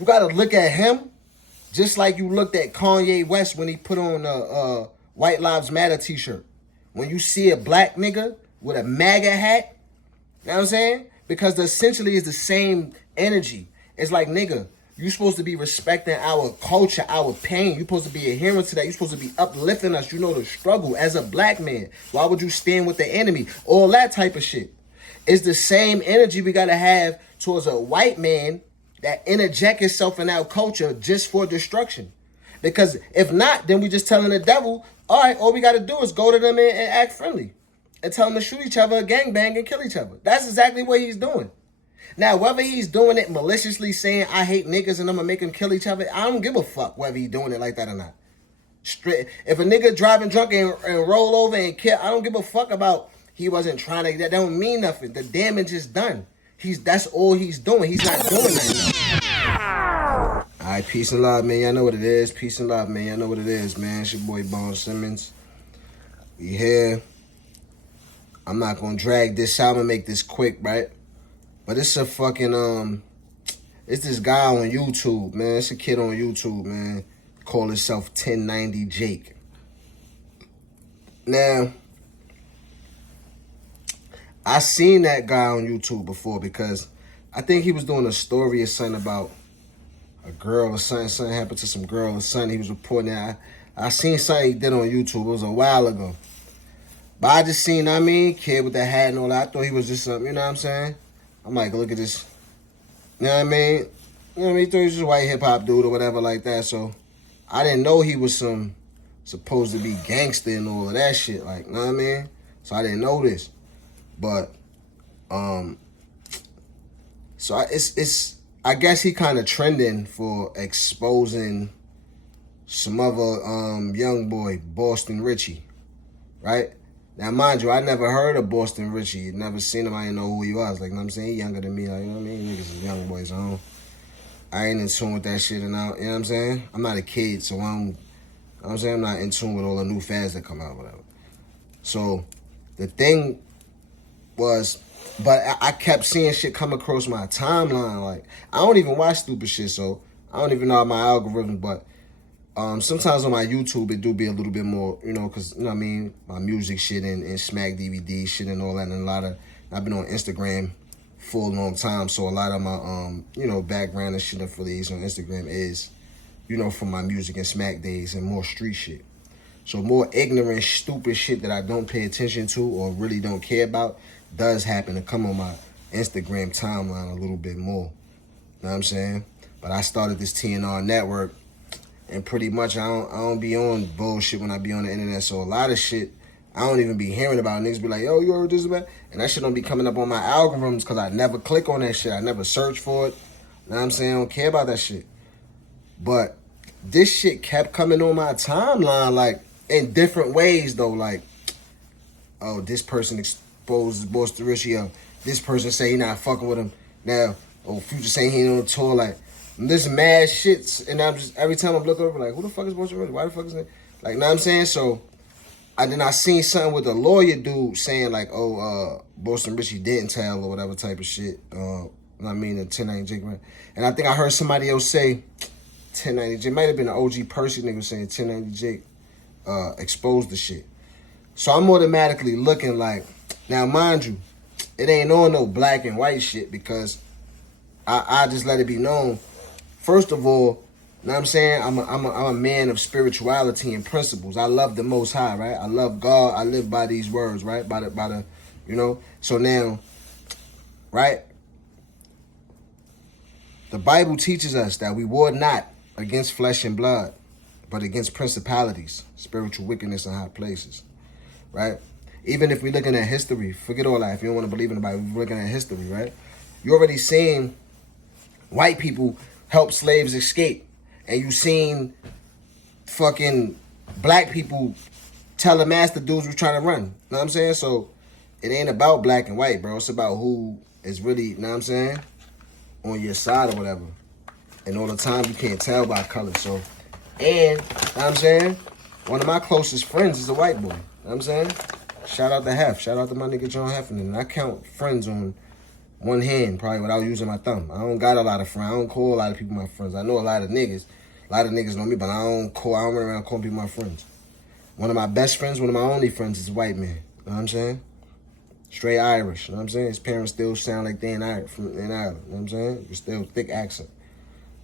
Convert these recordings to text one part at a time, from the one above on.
You gotta look at him just like you looked at Kanye West when he put on a White Lives Matter t-shirt. When you see a black nigga with a MAGA hat, you know what I'm saying? Because essentially it's the same energy. It's like, nigga, you supposed to be respecting our culture, our pain. You supposed to be adhering to that. You supposed to be uplifting us. You know the struggle as a black man. Why would you stand with the enemy? All that type of shit. It's the same energy we gotta have towards a white man that interject itself in our culture just for destruction. Because if not, then we just telling the devil, all right, all we got to do is go to them and act friendly. And tell them to shoot each other, gangbang, and kill each other. That's exactly what he's doing. Now, whether he's doing it maliciously, saying, I hate niggas and I'm going to make them kill each other, I don't give a fuck whether he's doing it like that or not. Straight. If a nigga driving drunk and roll over and kill, I don't give a fuck about he wasn't trying to, that don't mean nothing. The damage is done. That's all he's doing. He's not doing that. All right, peace and love, man. Y'all know what it is. Peace and love, man. Y'all know what it is, man. It's your boy, Simmons. We here. I'm not going to drag this out. I'm going to make this quick, right? But it's a fucking, it's this guy on YouTube, man. It's a kid on YouTube, man. Call himself 1090 Jake. Now, I seen that guy on YouTube before because I think he was doing a story or something about a girl or something. Something happened to some girl or something. He was reporting that. I seen something he did on YouTube. It was a while ago. But I just seen, kid with the hat and all that. I thought he was just something, you know what I'm saying? I'm like, look at this. You know what I mean? You know what I mean? He thought he was just a white hip-hop dude or whatever like that. So I didn't know he was supposed to be gangster and all of that shit. Like, you know what I mean? So I didn't know this. But, so it's I guess he kind of trending for exposing some other young boy, Boston Richie, right? Now, mind you, I never heard of Boston Richie. Never seen him. I didn't know who he was. Like, you know what I'm saying? He younger than me. Like, you know what I mean? Niggas is young boys. I ain't in tune with that shit. And you know what I'm saying? I'm not a kid, so you know what I'm saying? I'm not in tune with all the new fads that come out, whatever. So, the thing was, but I kept seeing shit come across my timeline. Like, I don't even watch stupid shit, so I don't even know my algorithm, but sometimes on my YouTube, it do be a little bit more, you know, because, you know what I mean, my music shit and Smack DVD shit and all that, and I've been on Instagram for a long time, so a lot of my, you know, background and shit affiliates on Instagram is, you know, from my music and Smack days and more street shit. So more ignorant, stupid shit that I don't pay attention to or really don't care about does happen to come on my Instagram timeline a little bit more. You know what I'm saying? But I started this TNR network, and pretty much I don't be on bullshit when I be on the internet. So a lot of shit I don't even be hearing about. Niggas be like, yo, you heard this about? And that shit don't be coming up on my algorithms because I never click on that shit. I never search for it. You know what I'm saying? I don't care about that shit. But this shit kept coming on my timeline, like, in different ways, though. Like, oh, this person exposes Boston Richie. This person say he not fucking with him. Now, oh, Future saying he ain't on the tour. Like, this mad shit. And I'm just, every time I'm looking over, like, who the fuck is Boston Richie? Why the fuck is that? Like, know what I'm saying? So, I seen something with a lawyer dude saying, like, oh, Boston Richie didn't tell or whatever type of shit. I mean, the 1090 Jake. And I think I heard somebody else say 1090 Jake. Might have been an OG Percy nigga saying 1090 Jake exposed the shit. So I'm automatically looking like, now mind you, it ain't on no black and white shit because I just let it be known. First of all, you know what I'm saying? I'm a man of spirituality and principles. I love the Most High, right? I love God. I live by these words, right? By the, you know. So now, right? The Bible teaches us that we war not against flesh and blood, but against principalities, spiritual wickedness in high places, right? Even if we're looking at history, forget all that. If you don't want to believe in the Bible, we're looking at history, right? You already seen white people help slaves escape. And you seen fucking black people tell the master dudes who's trying to run. You know what I'm saying? So it ain't about black and white, bro. It's about who is really, you know what I'm saying, on your side or whatever. And all the time you can't tell by color. So, and, you know what I'm saying, one of my closest friends is a white boy. You know what I'm saying? Shout out to Hef. Shout out to my nigga John Heffernan. And I count friends on one hand, probably without using my thumb. I don't got a lot of friends. I don't call a lot of people my friends. I know a lot of niggas. A lot of niggas know me, but I don't run around calling people my friends. One of my best friends, one of my only friends is a white man. You know what I'm saying? Straight Irish. You know what I'm saying? His parents still sound like they in Ireland. You know what I'm saying? Still thick accent.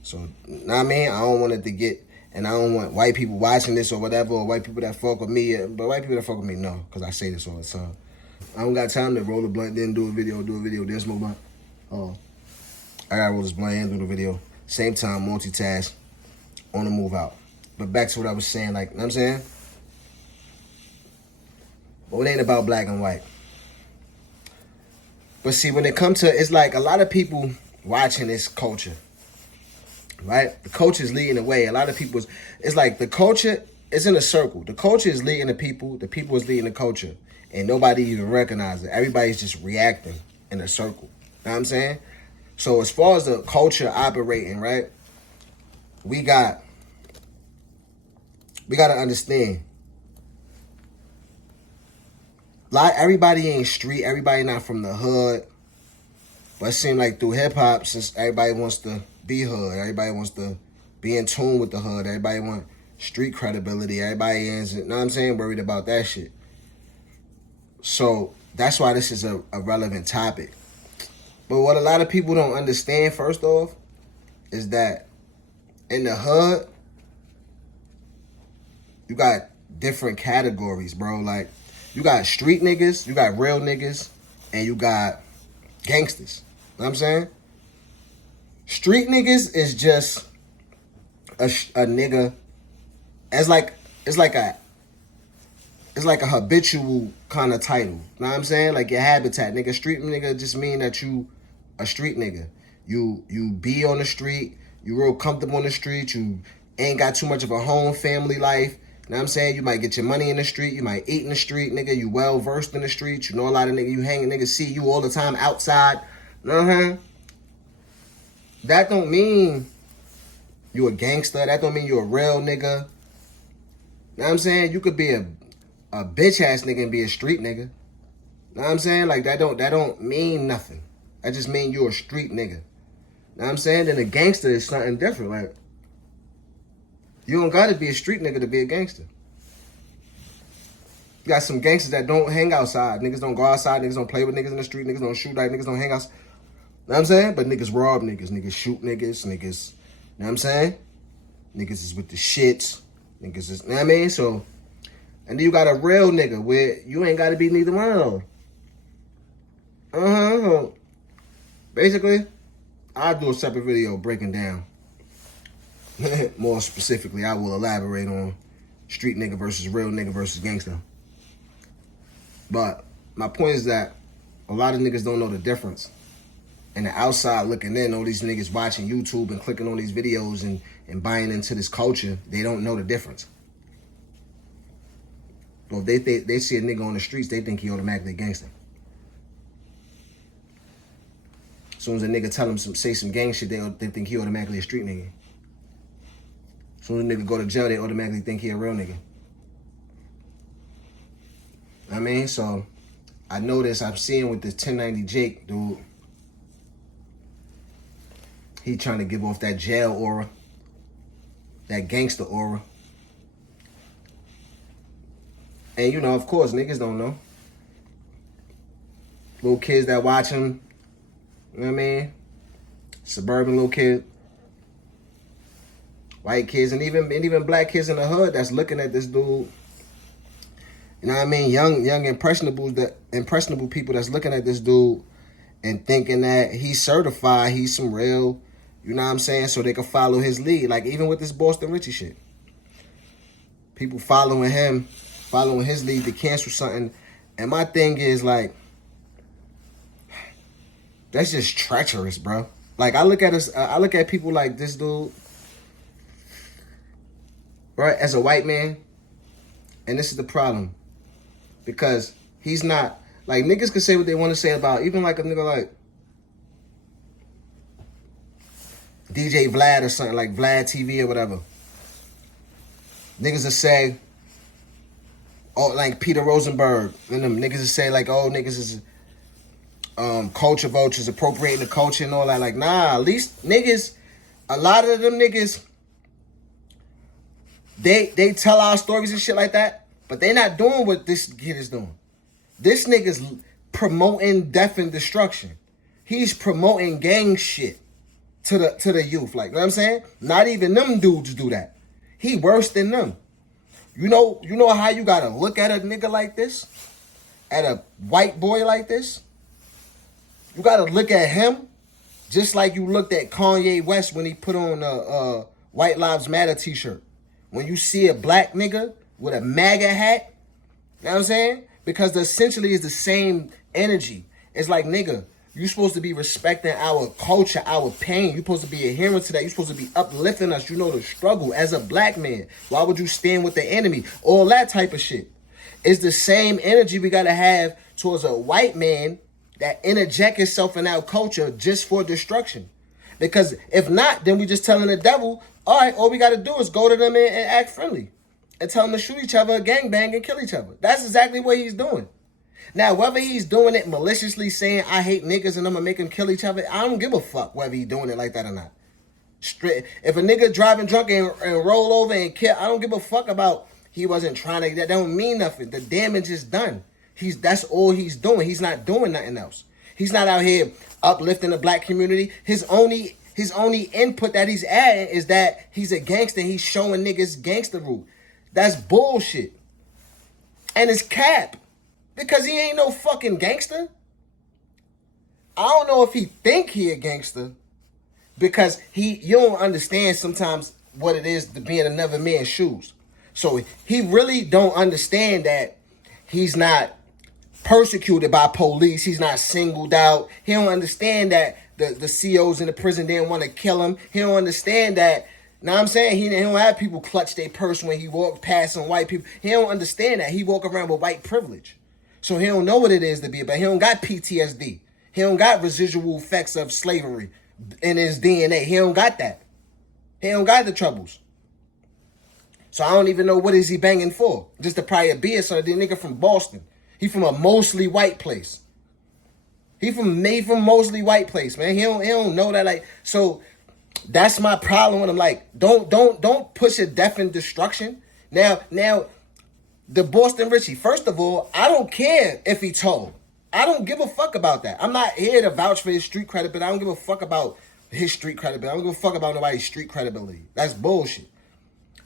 So, you know what I mean? I don't want it to get, and I don't want white people watching this or whatever, or white people that fuck with me. But white people that fuck with me, no, because I say this all the time. I don't got time to roll a blunt, then do a video, then smoke blunt. Oh, I gotta roll this blunt and do the video. Same time, multitask, on the move out. But back to what I was saying, like, you know what I'm saying? But it ain't about black and white. But see, when it comes to, it's like a lot of people watching this culture, right? The culture is leading the way. A lot of people, it's like the culture is in a circle. The culture is leading the people is leading the culture. And nobody even recognizes it. Everybody's just reacting in a circle. You know what I'm saying? So as far as the culture operating, right? We got to understand. Everybody ain't street. Everybody not from the hood. But it seems like through hip hop, since everybody wants to be hood, everybody wants to be in tune with the hood. Everybody want street credibility. Everybody is, you know what I'm saying, worried about that shit. So that's why this is a relevant topic. But what a lot of people don't understand, first off, is that in the hood, you got different categories, bro. Like, you got street niggas, you got real niggas, and you got gangsters. You know what I'm saying? Street niggas is just a nigga. It's like a habitual kind of title. You know what I'm saying? Like your habitat, nigga. Street nigga just mean that you a street nigga. You be on the street. You real comfortable on the street. You ain't got too much of a home family life. You know what I'm saying? You might get your money in the street. You might eat in the street, nigga. You well versed in the streets. You know a lot of niggas. You hanging niggas see you all the time outside. Uh-huh. That don't mean you a gangster. That don't mean you a real nigga. You know what I'm saying? You could be a bitch ass nigga and be a street nigga. You know what I'm saying? Like that don't mean nothing. That just mean you a street nigga. You know what I'm saying? Then a gangster is something different. Like, you don't gotta be a street nigga to be a gangster. You got some gangsters that don't hang outside. Niggas don't go outside. Niggas don't play with niggas in the street. Niggas don't shoot like niggas don't hang outside. You know what I'm saying? But niggas rob niggas. Niggas shoot niggas. Niggas, you know what I'm saying? Niggas is with the shits. Niggas is, you know what I mean? So, and then you got a real nigga where you ain't got to be neither one of those. Basically, I'll do a separate video breaking down. More specifically, I will elaborate on street nigga versus real nigga versus gangster. But my point is that a lot of niggas don't know the difference. And the outside looking in, all these niggas watching YouTube and clicking on these videos and buying into this culture, they don't know the difference. Well, if they see a nigga on the streets, they think he automatically a gangster. As soon as a nigga tell them say some gang shit, they think he automatically a street nigga. As soon as a nigga go to jail, they automatically think he a real nigga. I mean, so I know this. I'm seeing with this 1090 Jake, dude. He trying to give off that jail aura, that gangster aura. And, you know, of course, niggas don't know. Little kids that watch him, you know what I mean? Suburban little kid. White kids and even black kids in the hood that's looking at this dude. You know what I mean? Young impressionable people that's looking at this dude and thinking that he's certified, he's some real, you know what I'm saying? So they can follow his lead. Like even with this Boston Richie shit. People following his lead to cancel something. And my thing is like, that's just treacherous, bro. Like I look at people like this dude, right, as a white man, and this is the problem. Because he's not, like niggas can say what they want to say about, even like a nigga like DJ Vlad or something, like Vlad TV or whatever. Niggas will say, oh, like Peter Rosenberg, and them niggas will say like, oh, niggas is, culture vultures appropriating the culture and all that. Like, nah, at least niggas, a lot of them niggas, they tell our stories and shit like that, but they not doing what this kid is doing. This nigga's promoting death and destruction. He's promoting gang shit to the youth. Like, you know what I'm saying? Not even them dudes do that. He worse than them. You know how you gotta look at a nigga like this? At a white boy like this? You gotta look at him just like you looked at Kanye West when he put on a White Lives Matter t-shirt. When you see a black nigga with a MAGA hat, you know what I'm saying? Because essentially it's the same energy. It's like, nigga, you're supposed to be respecting our culture, our pain. You're supposed to be adhering to that. You're supposed to be uplifting us. You know the struggle as a black man. Why would you stand with the enemy? All that type of shit. It's the same energy we gotta have towards a white man that interject itself in our culture just for destruction. Because if not, then we just telling the devil, all right, all we gotta do is go to them and act friendly. And tell them to shoot each other, gangbang, and kill each other. That's exactly what he's doing. Now, whether he's doing it maliciously, saying, I hate niggas and I'm gonna make them kill each other, I don't give a fuck whether he's doing it like that or not. Straight. If a nigga driving drunk and roll over and kill, I don't give a fuck about he wasn't trying to, that don't mean nothing. The damage is done. That's all he's doing. He's not doing nothing else. He's not out here uplifting the black community. His only input that he's adding is that he's a gangster. He's showing niggas gangster root. That's bullshit. And it's cap. Because he ain't no fucking gangster. I don't know if he think he a gangster. Because you don't understand sometimes what it is to be in another man's shoes. So he really don't understand that he's not persecuted by police. He's not singled out. He don't understand that the COs in the prison didn't want to kill him. He don't understand that. Now I'm saying he don't have people clutch their purse when he walk past some white people. He don't understand that. He walk around with white privilege. So he don't know what it is to be about. He don't got PTSD. He don't got residual effects of slavery in his DNA. He don't got that. He don't got the troubles. So I don't even know what is he banging for. Just to probably a beer. So the nigga from Boston. He from a mostly white place. He from mostly white place, man. He don't know that, like, so that's my problem with him. Like, don't push a death and destruction. Now, the Boston Richie, first of all, I don't care if he told. I don't give a fuck about that. I'm not here to vouch for his street credit, but I don't give a fuck about his street credibility. I don't give a fuck about nobody's street credibility. That's bullshit.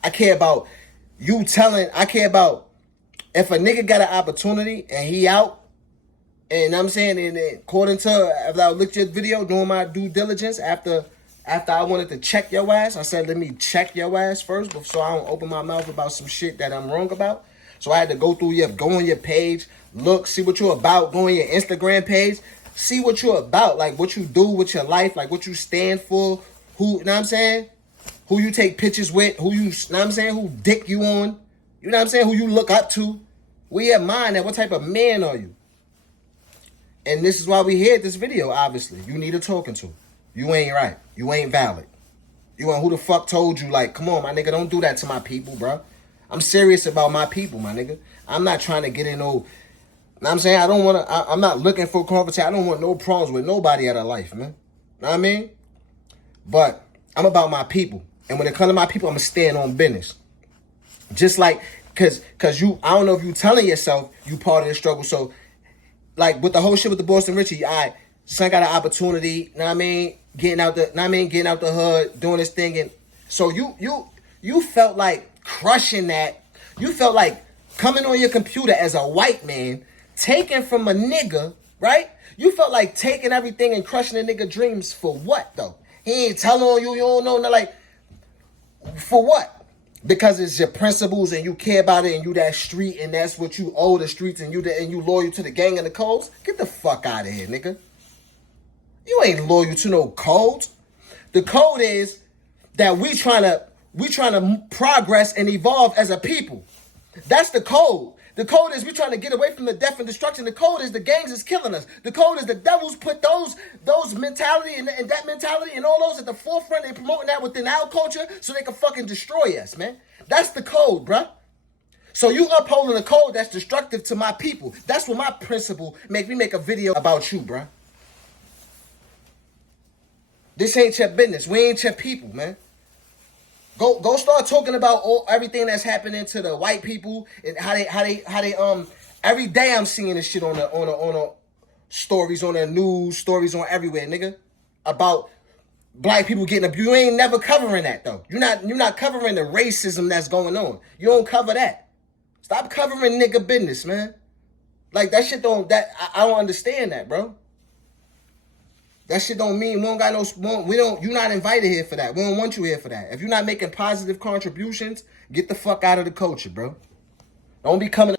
I care about you telling, I care about if a nigga got an opportunity and he out, and I'm saying, and according to, after I looked at your video, doing my due diligence, after I wanted to check your ass, I said, let me check your ass first, so I don't open my mouth about some shit that I'm wrong about. So I had to go on your page, look, see what you're about, go on your Instagram page, see what you're about, like what you do with your life, like what you stand for, who, you know what I'm saying? Who you take pictures with, who you know what I'm saying, who dick you on, you know what I'm saying, who you look up to. We admire that. What type of man are you? And this is why we here at this video, obviously. You need a talking to. You ain't right. You ain't valid. You ain't who the fuck told you, like, come on, my nigga, don't do that to my people, bro. I'm serious about my people, my nigga. I'm not trying to get in no, you know what I'm saying? I'm not looking for conversation. I don't want no problems with nobody out of life, man. Know what I mean? But I'm about my people. And when it comes to my people, I'm going to stand on business. Just like, cause I don't know if you telling yourself you part of the struggle. So, like, with the whole shit with the Boston Richie, son got an opportunity, know what I mean? Getting out the hood, doing this thing. And so you felt like crushing that. You felt like coming on your computer as a white man, taking from a nigga, right? You felt like taking everything and crushing a nigga dreams for what, though? He ain't telling on you, you don't know, like, for what? Because it's your principles and you care about it and you that street and that's what you owe the streets and you loyal to the gang and the codes. Get the fuck out of here, nigga. You ain't loyal to no codes. The code is that we trying to progress and evolve as a people. That's the code. The code is we trying to get away from the death and destruction. The code is the gangs is killing us. The code is the devils put those mentality and that mentality and all those at the forefront. They promoting that within our culture so they can fucking destroy us, man. That's the code, bruh. So you upholding a code that's destructive to my people. That's what my principle make me make a video about you, bruh. This ain't your business. We ain't your people, man. Go start talking about everything that's happening to the white people and how they every day I'm seeing this shit on the stories, on the news, stories on everywhere, nigga. About black people getting abused. You ain't never covering that though. You're not covering the racism that's going on. You don't cover that. Stop covering nigga business, man. Like that shit I don't understand that, bro. That shit don't mean we don't got no. You're not invited here for that. We don't want you here for that. If you're not making positive contributions, get the fuck out of the culture, bro. Don't be coming.